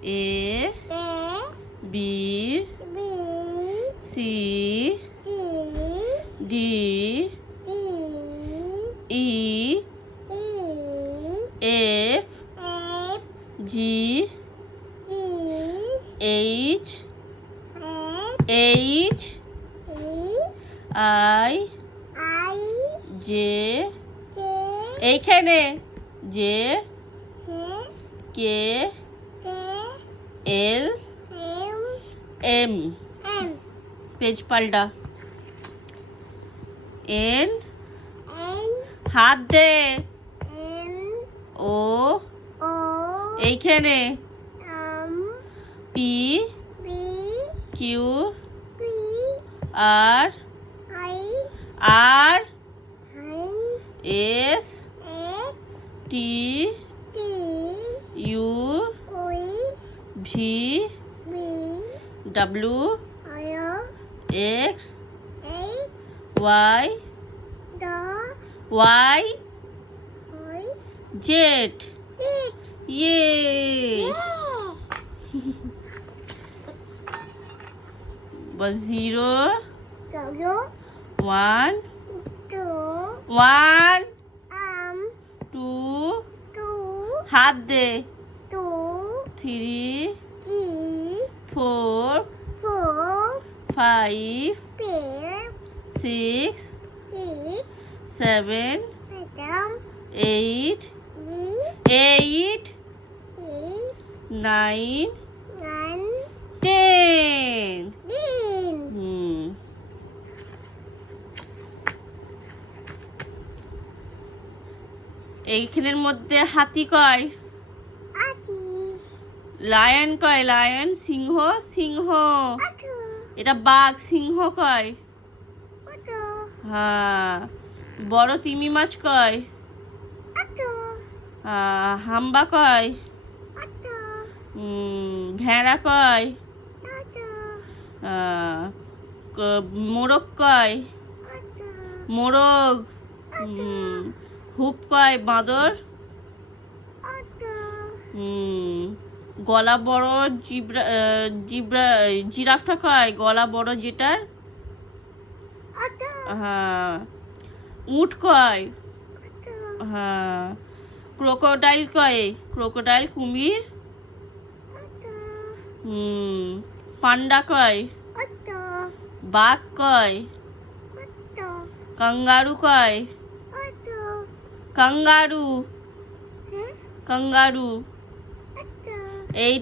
A B C D E F G H I J এইখানে J K L M page পাল্টা N হাত দে O এইখানে P Q R S T U V W X Y Z Yay! But 0 1 2 হাত দে 3 4 5 6 7 8 9 10 এইখানের মধ্যে হাতি কয় lion কয় লায়ন সিংহ এটা বাঘ সিংহ কয় হ্যাঁ বড় তিমি মাছ কয় হাম্বা কয় ভেড়া কয় মোরগ কয় মোরগ হুপ কয় বাঁদর গলা বড় জিরাফটা কয় গলা বড় যেটার হ্যাঁ উট কয় হ্যাঁ ক্রোকোডাইল কয় ক্রোকোডাইল কুমির পান্ডা কয় বাঘ কয় কাঙ্গারু কয় কাঙ্গারু এই